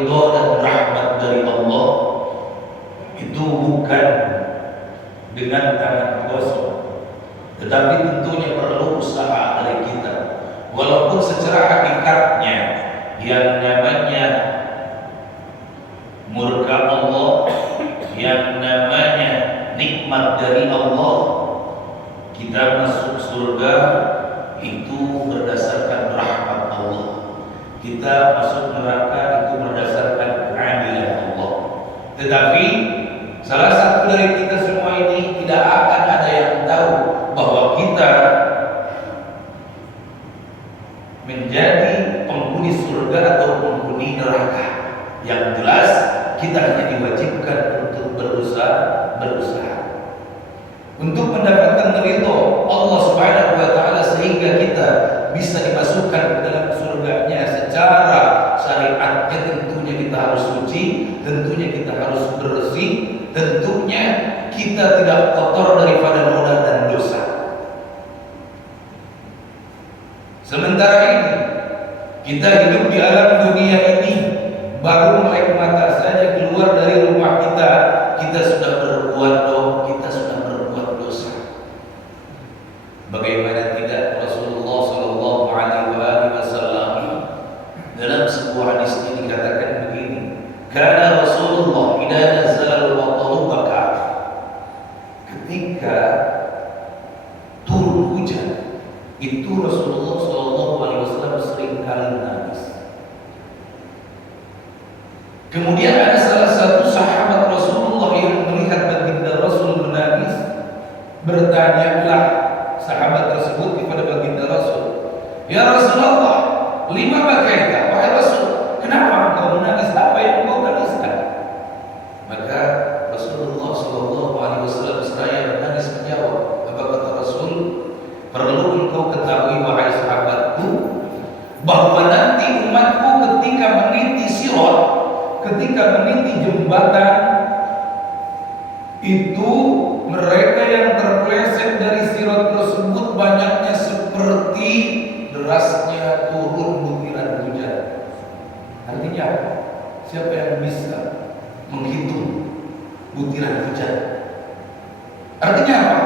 ridho dan rahmat dari Allah itu bukan dengan tangan kosong, tetapi tentunya perlu usaha dari kita. Walaupun secara hakikatnya yang namanya murka Allah, yang namanya nikmat dari Allah, kita masuk surga itu berdasarkan rahmat Allah, kita masuk neraka itu berdasarkan keadilan Allah. Tetapi salah satu dari kita semua ini tidak akan ada yang tahu bahwa kita menjadi penghuni surga atau penghuni neraka. Yang jelas kita hanya diwajibkan untuk berusaha untuk mendapatkan ridho Allah Subhanahu wa taala, sehingga kita bisa dimasukkan ke dalam surganya secara syariatnya. Tentunya kita harus suci, tentunya kita harus bersih, tentunya kita tidak kotor daripada noda dan dosa. Sementara ini kita hidup di alam dunia ini, baru melek mata saja keluar dari rumah kita sudah berbuat dosa. Bagaimana tidak Rasulullah Shallallahu Alaihi Wasallam dalam sebuah hadis ini dikatakan begini, karena Rasulullah idza nazala al-wataru baka, ketika turun hujan itu Rasulullah Shallallahu Alaihi Wasallam sering kali menangis. Kemudian ada salah satu sahabat Rasulullah yang melihat baginda Rasul menangis, bertanyalah sahabat tersebut kepada baginda Rasul, ya Rasulullah, lima bakaita, wahai Rasul, kenapa engkau menangis? Apa yang engkau tangiskan? Maka Rasulullah Shallallahu Alaihi Wasallam seraya menangis menjawab, apa kata Rasul? Perlu engkau ketahui wahai sahabatku, bahwa nanti umatku ketika meniti sirat, ketika meniti jembatan itu, mereka yang terpeleset dari sirat tersebut banyaknya seperti derasnya turun butiran hujan. Artinya siapa yang bisa menghitung butiran hujan? Artinya apa?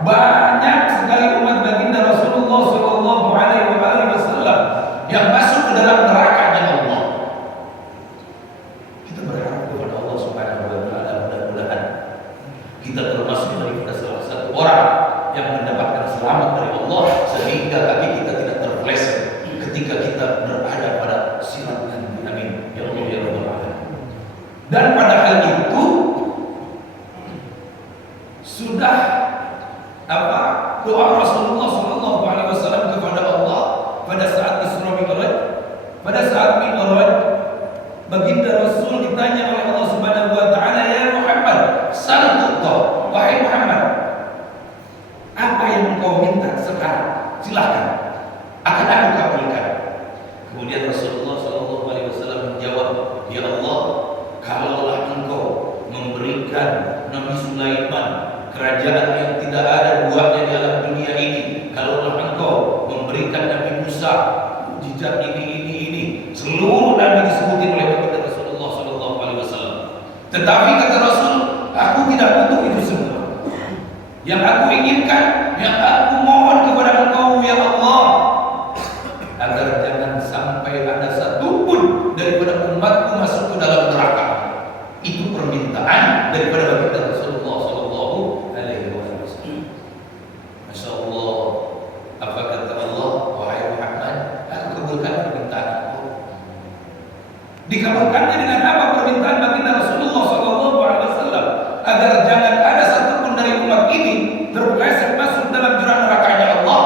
Banyak sekali umat baginda Rasulullah Shallallahu Alaihi Wasallam yang masuk ke dalam nerakanya Allah. Kita berharap kepada Allah Subhanahu Wa Taala, mudah-mudahan kita termasuk dari salah satu orang yang mendapatkan selamat dari Allah, sehingga kaki kita tidak terpeleset ketika kita berada pada sirat nanti. Amin ya Allah ya Rabbal Alamin. Dan pada hal itu sudah doa Rasulullah Shallallahu Alaihi Wasallam kepada Allah pada saat Isra Mi'raj. Pada saat Mi'raj, baginda Rasul ditanya oleh Allah Subhanahu Wa Taala, ya Muhammad, sal tu'ta, wahai Muhammad, apa yang engkau minta sekarang? Silakan, akan aku kabulkan. Kemudian Rasulullah Shallallahu Alaihi Wasallam menjawab, ya Allah, kalaulah engkau memberikan Nabi Sulaiman kerajaan yang tidak ada duanya di alam dunia ini, kalaulah engkau memberikan Nabi Musa mukjizat ini, seluruh nabi disebutin oleh baginda Rasulullah Shallallahu Alaihi Wasallam. Tetapi kata Rasul, aku tidak butuh itu semua. Yang aku inginkan, yang aku mohon kepada engkau ya Allah, agar jangan sampai ada satupun daripada umatku masuk ke dalam neraka. Itu permintaan daripada baginda Rasulullah Shallallahu Alaihi Wasallam. Masya Allah, apa kata Allah? Wahai Muhammad, aku kabulkan permintaanmu. Dikabulkannya dengan apa permintaan baginda Rasulullah Shallallahu Alaihi Wasallam? Agar jangan ada satupun dari umat ini terpeleset masuk dalam jurang nerakanya Allah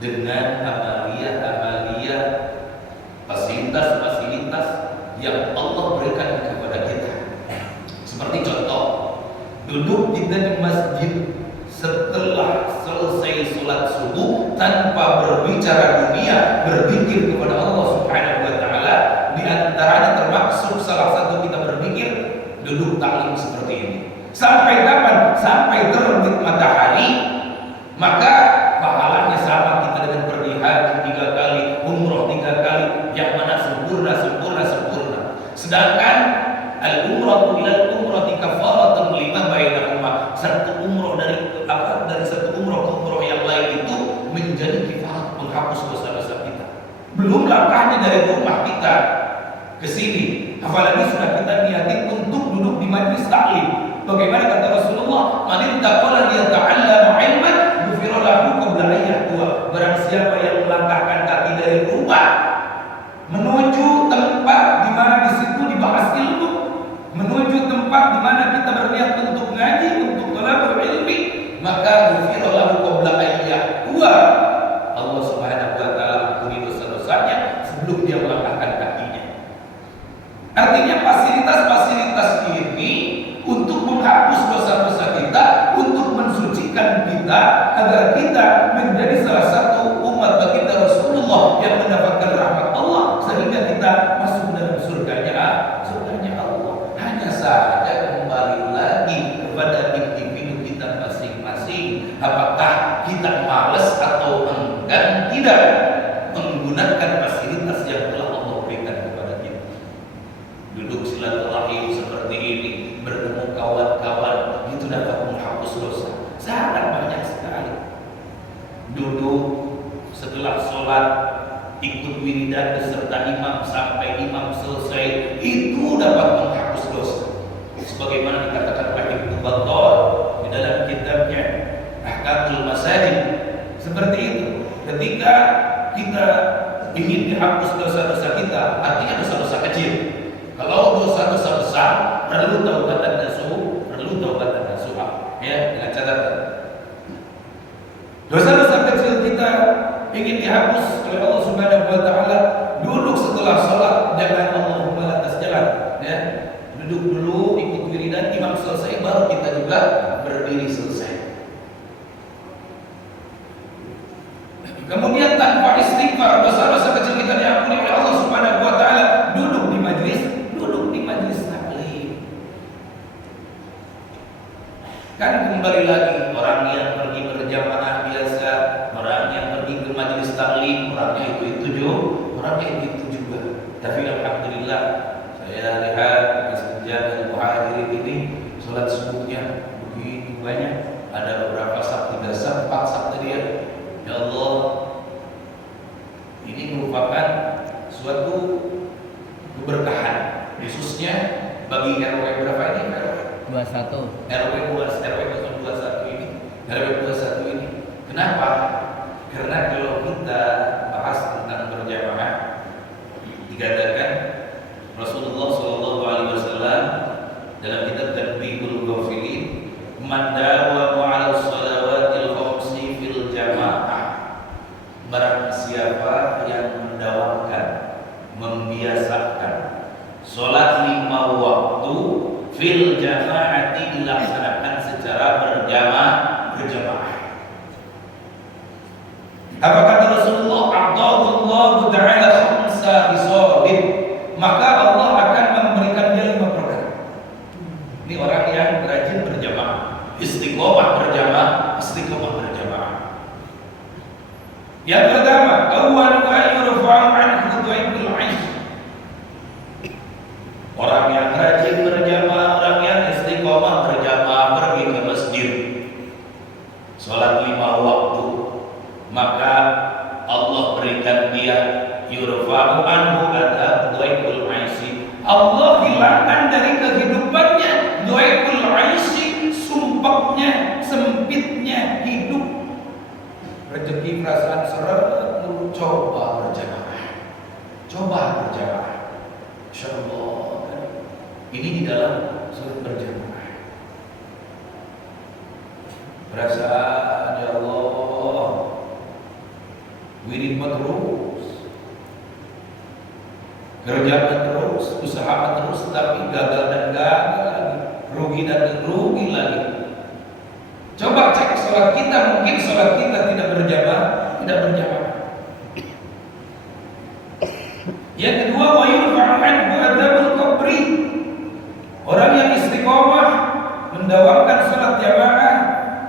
dengan amalia fasilitas yang Allah berikan kepada kita. Seperti contoh, duduk di masjid setelah selesai sholat subuh tanpa berbicara dunia, berzikir kepada Allah Subhanahu Wa Taala. Di antaranya termasuk salah satu kita berzikir duduk taklim seperti ini. Sampai kapan? Sampai terbit matahari. Maka pahalanya sama kita dengan pergi haji 3 kali, umroh 3 kali, yang mana sempurna Sedangkan al-umratu ila al-umrati kafaratun lima bainahuma. Satu umroh dari satu umroh ke umroh yang lain itu menjadi kifarat menghapus dosa-dosa kita. Belum langkahnya dari rumah kita ke sini, apalagi sudah kita niatin untuk duduk di majlis taklim. Bagaimana kata Rasulullah, "Man taqala liyata'allama 'ilman, ghufira lahu qabla an yahtua." Barang siapa yang melangkahkan kaki dari rumah menuju tempat di mana di situ dibahas ilmu, menuju tempat di mana kita berniat untuk ngaji, untuk talabul ilmi, maka ghufira lahu qabla an yahtua. Allah Subhanahu wa taala ampuni dosa-dosanya sebelum dia melangkahkan kakinya. Artinya fasilitas-fasilitas ini untuk menghapus dosa-dosa kita, untuk mensucikan kita, agar kita menjadi salah satu umat baginda Rasulullah yang mendapatkan rahmat Allah, sehingga kita masuk dalam surganya Allah. Hanya saja kembali lagi kepada individu kita masing-masing, apakah kita malas atau enggan tidak menggunakan fasilitas yang telah Allah berikan kepada kita. Duduk silaturahim seperti ini, bertemu kawan-kawan, itu dapat menghapus dosa. Sangat banyak sekali. Duduk setelah sholat, ikut wiridan beserta imam sampai imam selesai, itu dapat menghapus dosa. Sebagaimana dikatakan oleh Ibnu Battal di dalam kitabnya Ahkamul Masajid, seperti itu. Ketika kita ingin dihapus dosa-dosa kita, artinya dosa-dosa kecil. Kalau dosa-dosa besar perlu taubatan nasuh, ya, dengan catatan. Dosa-dosa kecil kita ingin dihapus oleh Allah Subhanahu wa taala, duduk setelah salat jangan Allahumma atas jalan, ya. Duduk dulu, ikut wiridan, imam selesai baru kita juga berdiri selesai. Kemudian tanpa istighfar, dosa-dosa kecil kita diampuni oleh Allah Subhanahu wa taala. Duduk di majlis taklim. Kan kembali lagi, orang yang pergi berjamaah biasa, orang yang pergi ke majlis taklim, orangnya itu juga. Tapi alhamdulillah, saya lihat masjid Al-Muhajirin ini salat subuhnya begitu banyak. Ada beberapa sak, 3 sak, 4 sak tadi ya. Ya Allah, ini merupakan suatu keberkahan, khususnya bagi RW berapa ini? RW 21 ini. Kenapa? Karena kalau kita bahas tentang berjamaah, dikatakan Rasulullah SAW dalam kitab Tadbirul Ghafilin, "Man dawama 'ala shalawatil khamsi fil jamaah." Barang siapa yang mendawamkan, membiasakan salat 5 waktu fil jamaati, dilaksanakan secara berjamaah. Apa kata Rasulullah? "A'tahullahu ta'ala khamsa khisalin." Maka Allah akan memberikan dia 5 perkara. Ini orang yang rajin berjamaah, istiqomah berjamaah. Yang pertama, awwalu ayyurfa'u anhu dhaiful 'aish. Orang yang rajin berjamaah, orang yang istiqomah berjamaah, pergi ke masjid, salat 5 waktu, maka Allah berikan dia yurfa'u anhu dhaiful 'aish. Allah hilangkan dari kehidupannya dhaiful 'aish, sumpahnya, sempitnya hidup. Rezeki perasaan seret, coba berjamaah. Insyaallah. Ini di dalam surat berjamaah. Perasaan, ya Allah, wirid terus, kerja terus, usaha terus, tapi gagal dan gagal lagi, rugi dan rugi lagi. Coba cek sholat kita, mungkin sholat kita tidak berjamaah. Yang kedua, wa yurfa'u anhu adzabul qabri. Orang yang istiqomah mendawamkan sholat jamaah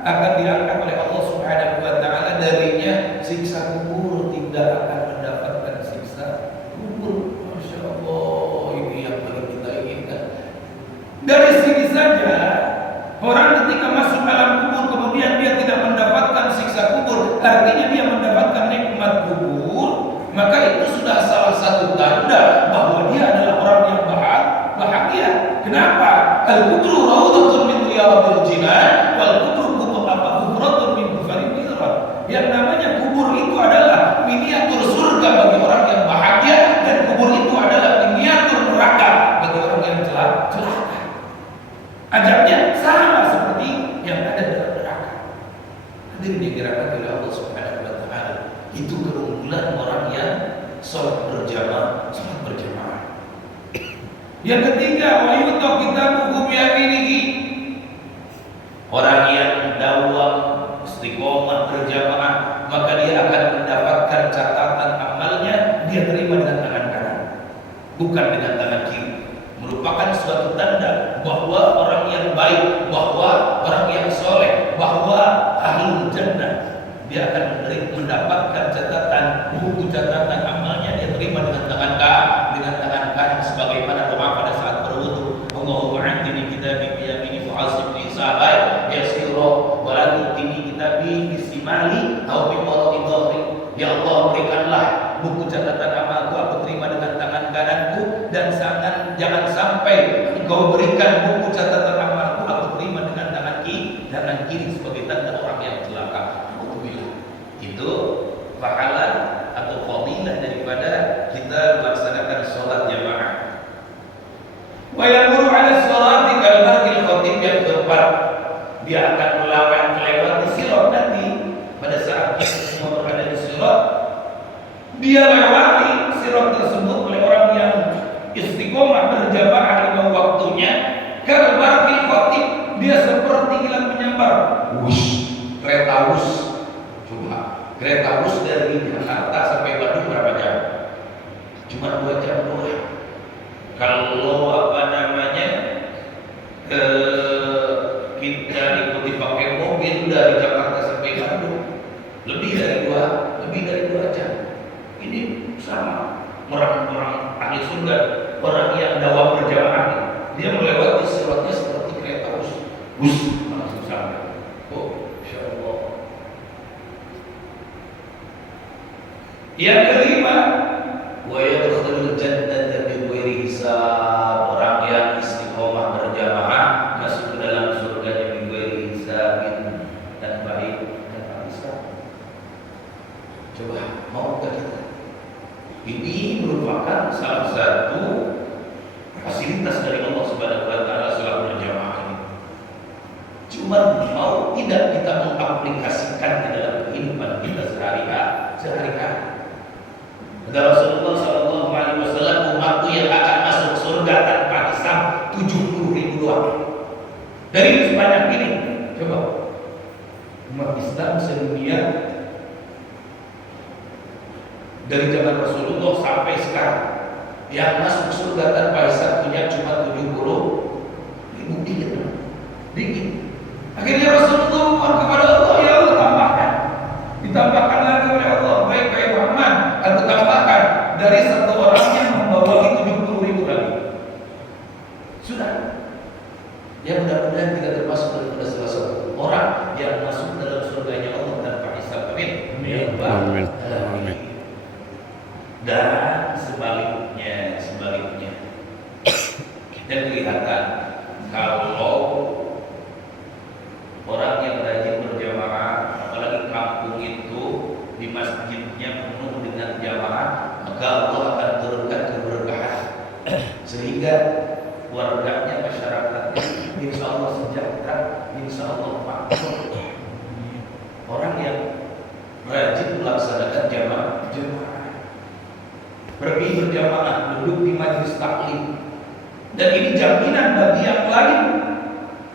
akan diangkat oleh Allah Subhanahu wa taala darinya siksa kubur, tidak akan mendapatkan siksa kubur. Masya Allah, ini yang paling saja orang ketika masuk alam kubur kemudian dia tidak mendapatkan siksa kubur, artinya dia mendapatkan nikmat kubur, maka itu sudah salah satu tanda bahwa dia adalah orang yang bahagia. Kenapa? Al-kubru raudhatun min riyadil jinan wal kubru kufratun min kufarin niran. Yang namanya kubur itu adalah miniatur surga bagi orang yang bahagia, dan kubur itu adalah miniatur neraka bagi orang yang celaka. Azabnya sama seperti yang ada dalam neraka. Hadirin yang dirahmati oleh Allah Subhanahu wa taala, itu keunggulan orang yang salat berjamaah. Yang ketiga, wa yu'ta kitabuhu bi yaminihi. Orang yang dawam istiqomah berjamaah, maka dia akan mendapatkan catatan amalnya, dia terima dengan tangan kanan, bukan dengan tangan kiri. Merupakan suatu tanda bahwa orang yang baik, bahwa orang yang soleh, bahwa ahlul jannah, dia akan mendapatkan catatan, buku catatan amalnya, dia terima dengan tangan kanan, sebagaimana doa pada saat berwudu. Allahumma a'tini kitabi bi yamini fa'asibni hisaban yasira wa la tu'tini kitabi bisimali aw bi wara'i dhahri. Ya Allah, berikanlah buku catatan amalku, aku terima dengan tangan kananku, dan jangan sampai engkau berikan buku catatan amalku, aku terima dengan tangan kiri sebagai tanda orang yang celaka. Itu pahala atau fadilah daripada kita melaksanakan sholat jamaah. Wa yamuru 'ala sholati kal mar'il khatib, yang keempat, dia akan melewati sirat nanti. Pada saat kita semua berada di sirat, dia lewati sirat tersebut oleh orang yang istiqomah berjamaah lima waktunya. Kal mar'il khatib, dia seperti kilat menyambar. Kereta bus. Kereta bus dari Jakarta sampai Bandung berapa jam? Cuma 2 jam doang. Kalau kita ikuti pakai mobil dari Jakarta sampai Bandung, lebih dari 2 jam. Ini sama orang ahli surga, orang yang dawam berjamaah, dia melewati siratnya seperti kereta bus langsung sampai. Insyaallah. Yang kelima, wa yadkhulul jannata bighairi hisab. Orang yang istiqomah berjamaah masuk ke dalam surga bighairi hisabin, tanpa hisab. Coba, maukah kita? Ini merupakan salah satu fasilitas dari Allah Subhanahu wa taala selama berjamaah ini. Cuma mau tidak kita mengaplikasikan di dalam kehidupan kita sehari-hari. Kata Rasulullah sallallahu alaihi wasallam, umatku yang akan masuk surga tanpa hisab 70.000 doang. Dari sebanyak ini, coba umat Islam sedunia dari zaman Rasulullah sampai sekarang yang masuk surga tanpa hisab punya cuma 70.000, dikit. Akhirnya Rasulullah mohon kepada Allah, ya Allah ditambahkan lagi oleh Allah, baik Muhammad, aku tambahkan dari satu orang yang membawa 70.000 lagi. Sudah. Ya, mudah-mudahan kita termasuk daripada salah satu orang yang masuk dalam surganya Allah tanpa hisab. Amin. Amin. Amin. Dan sebaliknya kita kelihatan kalau orang yang rajin berjamaah, apalagi kampung itu di masjidnya penuh dengan jamaah, maka Allah akan turunkan keberkahan sehingga warganya, masyarakatnya insya Allah sejahtera, insya Allah makmur. Orang yang rajin melaksanakan jamaah, pergi berjamaah, duduk di majelis taklim, dan ini jaminan bagi yang lain.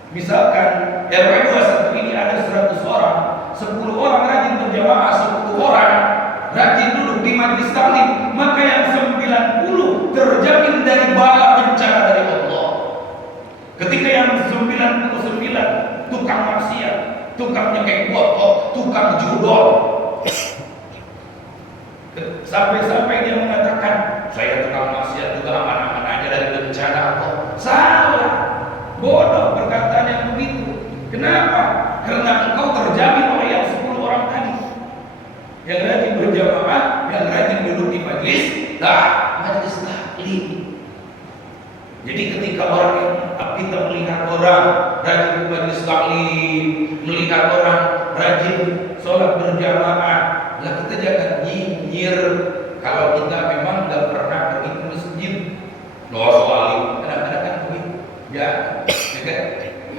Misalkan RW 21 ini ada 100 orang, 10 orang rajin berjamaah, 10 orang rajin duduk di majelis taklim, maka yang 90 terjamin dari bala bencana dari Allah. Ketika yang 99 tukang maksiat, tukang nyekek botol, tukang judol, sampai-sampai dia mengatakan saya tukang maksiat juga aman-aman aja dari bencana Allah. Salah, bodoh. yang rajin duduk di majelis taklim. Jadi ketika orang yang kita melihat orang rajin di majelis taklim, melihat orang rajin sholat berjamaah, lah kita jangan nyinyir kalau kita memang nggak pernah pergi ke masjid. Loh soal kadang-kadang kan begitu, ya kan?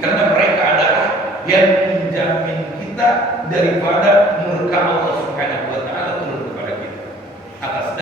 Karena mereka adalah yang menjamin kita daripada